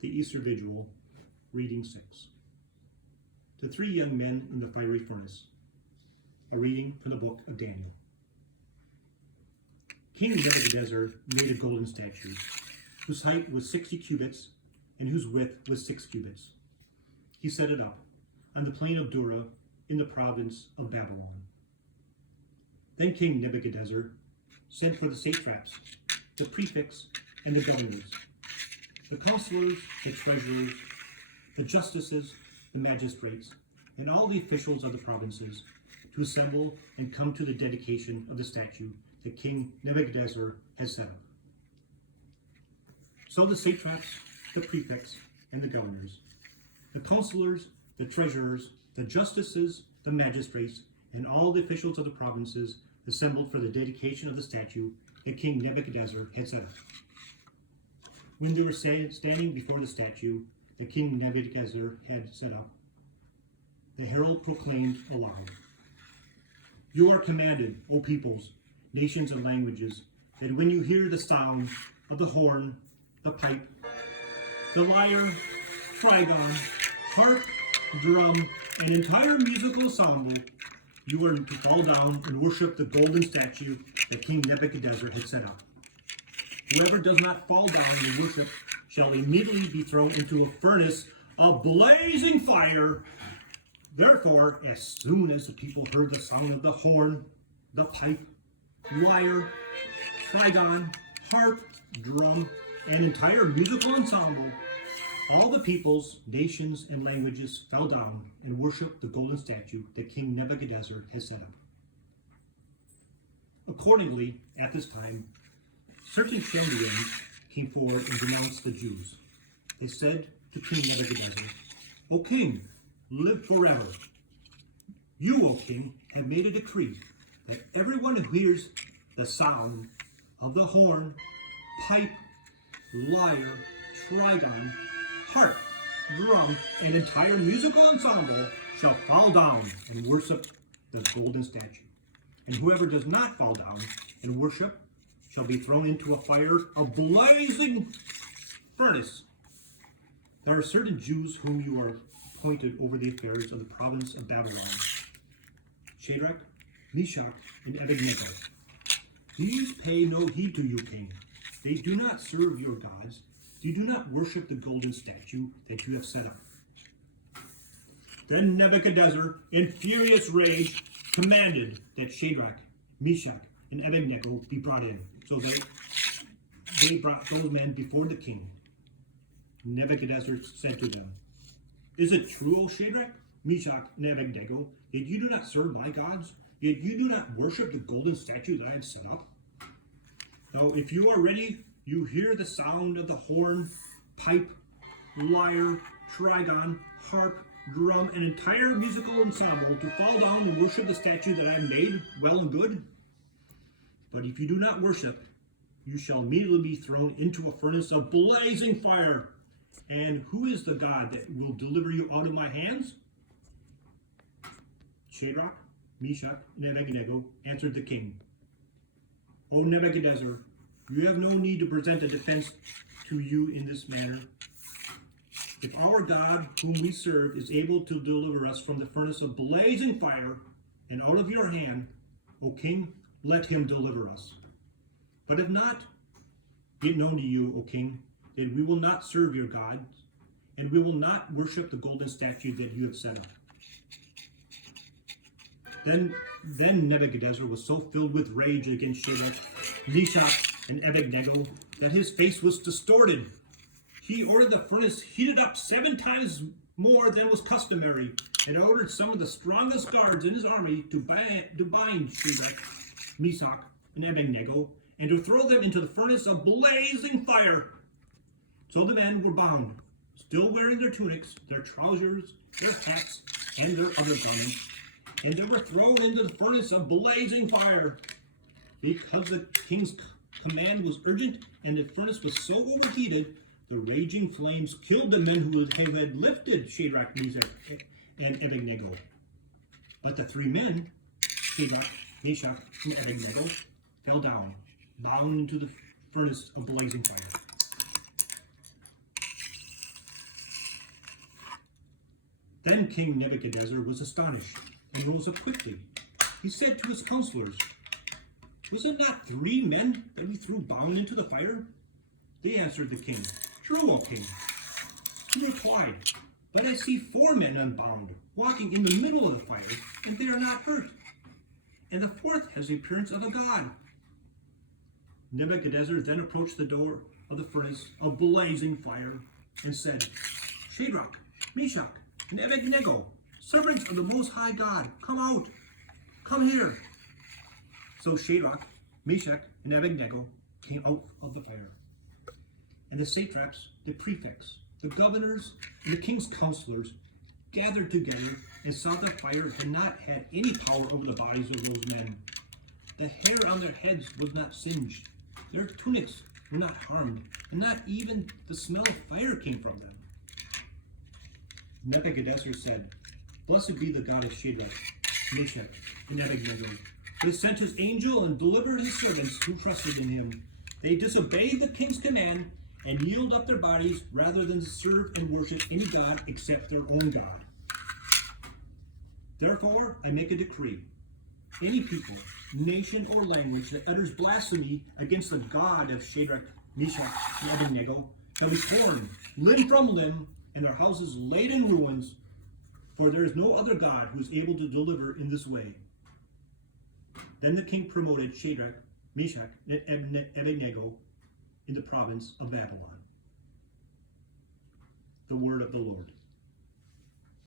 The Easter Vigil, reading 6. The three young men in the fiery furnace. A reading from the book of Daniel. King Nebuchadnezzar made a golden statue, whose height was 60 cubits, and whose width was 6 cubits. He set it up on the plain of Dura in the province of Babylon. Then King Nebuchadnezzar sent for the satraps, the prefects, and the governors, the counselors, the treasurers, the justices, the magistrates, and all the officials of the provinces to assemble and come to the dedication of the statue that King Nebuchadnezzar had set up. So the satraps, the prefects, and the governors, the counselors, the treasurers, the justices, the magistrates, and all the officials of the provinces assembled for the dedication of the statue that King Nebuchadnezzar had set up. When they were standing before the statue that King Nebuchadnezzar had set up, the herald proclaimed aloud, "You are commanded, O peoples, nations, and languages, that when you hear the sound of the horn, the pipe, the lyre, trigon, harp, drum, and entire musical ensemble, you are to fall down and worship the golden statue that King Nebuchadnezzar had set up. Whoever does not fall down and worship shall immediately be thrown into a furnace of blazing fire." Therefore, as soon as the people heard the sound of the horn, the pipe, lyre, trigon, harp, drum, and entire musical ensemble, all the peoples, nations, and languages fell down and worshipped the golden statue that King Nebuchadnezzar had set up. Accordingly, at this time, certain Chaldeans came forward and denounced the Jews. They said to King Nebuchadnezzar, "O king, live forever. You, O king, have made a decree that everyone who hears the sound of the horn, pipe, lyre, trigon, harp, drum, and entire musical ensemble shall fall down and worship the golden statue. And whoever does not fall down and worship shall be thrown into a fire of blazing furnace. There are certain Jews whom you are appointed over the affairs of the province of Babylon, Shadrach, Meshach, and Abednego. These pay no heed to you, king. They do not serve your gods. They do not worship the golden statue that you have set up." Then Nebuchadnezzar, in furious rage, commanded that Shadrach, Meshach, and Abednego be brought in. So they brought those men before the king. Nebuchadnezzar said to them, "Is it true, O Shadrach, Meshach, and Abednego, that you do not serve my gods, yet you do not worship the golden statue that I have set up? Now, if you are ready, you hear the sound of the horn, pipe, lyre, trigon, harp, drum, and entire musical ensemble to fall down and worship the statue that I have made, well and good. But if you do not worship, you shall immediately be thrown into a furnace of blazing fire. And who is the God that will deliver you out of my hands?" Shadrach, Meshach, and Abednego answered the king, "O Nebuchadnezzar, you have no need to present a defense to you in this manner. If our God, whom we serve, is able to deliver us from the furnace of blazing fire and out of your hand, O king, let him deliver us. But if not, be it known to you, O king, that we will not serve your gods, and we will not worship the golden statue that you have set up." Then Nebuchadnezzar was so filled with rage against Shadrach, Meshach, and Abednego that his face was distorted. He ordered the furnace heated up 7 times more than was customary, and ordered some of the strongest guards in his army to bind Shadrach, Meshach, and Abednego, and to throw them into the furnace of blazing fire. So the men were bound, still wearing their tunics, their trousers, their hats, and their other garments, and they were thrown into the furnace of blazing fire. Because the king's command was urgent and the furnace was so overheated, the raging flames killed the men who had lifted Shadrach, Meshach, and Abednego. But the 3 men, Shadrach, Meshach, and Abednego, fell down, bound into the furnace of blazing fire. Then King Nebuchadnezzar was astonished and rose up quickly. He said to his counselors, "Was it not 3 men that we threw bound into the fire?" They answered the king, "True, O king." He replied, "But I see 4 men unbound, walking in the middle of the fire, and they are not hurt. And the 4th has the appearance of a god." Nebuchadnezzar then approached the door of the furnace of blazing fire and said, "Shadrach, Meshach, and Abednego, servants of the Most High God, come out. Come here." So Shadrach, Meshach, and Abednego came out of the fire. And the satraps, the prefects, the governors, and the king's counselors gathered together and saw that fire had not had any power over the bodies of those men. The hair on their heads was not singed. Their tunics were not harmed, and not even the smell of fire came from them. Nebuchadnezzar said, "Blessed be the God of Shadrach, Meshach, and Abednego, who has sent his angel and delivered his servants who trusted in him. They disobeyed the king's command and yielded up their bodies rather than serve and worship any god except their own God. Therefore, I make a decree. Any people, nation, or language that utters blasphemy against the God of Shadrach, Meshach, and Abednego shall be torn limb from limb, and their houses laid in ruins, for there is no other God who is able to deliver in this way." Then the king promoted Shadrach, Meshach, and Abednego in the province of Babylon. The word of the Lord.